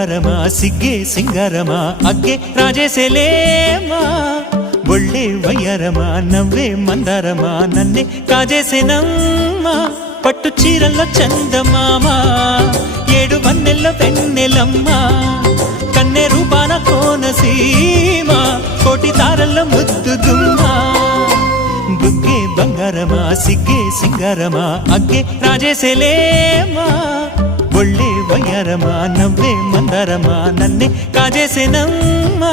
బంగారమా సిగ్గే సింగారమా అగ్గే రాజేసేలేమా ఒళ్ళే వయ్యారమా నవ్వే మందారమా నన్నే కాజేసేనమ్మా పట్టు చీరల్లో చందమామా ఏడు వన్నెల్లో వెన్నెలమ్మా కన్నె రూపాన కోనసీమ కోటి తారల్లో ముద్దుగుమ్మా బుగ్గే బంగారమా సిగ్గే సింగారమా అగ్గే రాజేసేలేమా ఒళ్ళే వయ్యారమా నవ్వే మందారమా నన్నే కాజేసేనమ్మా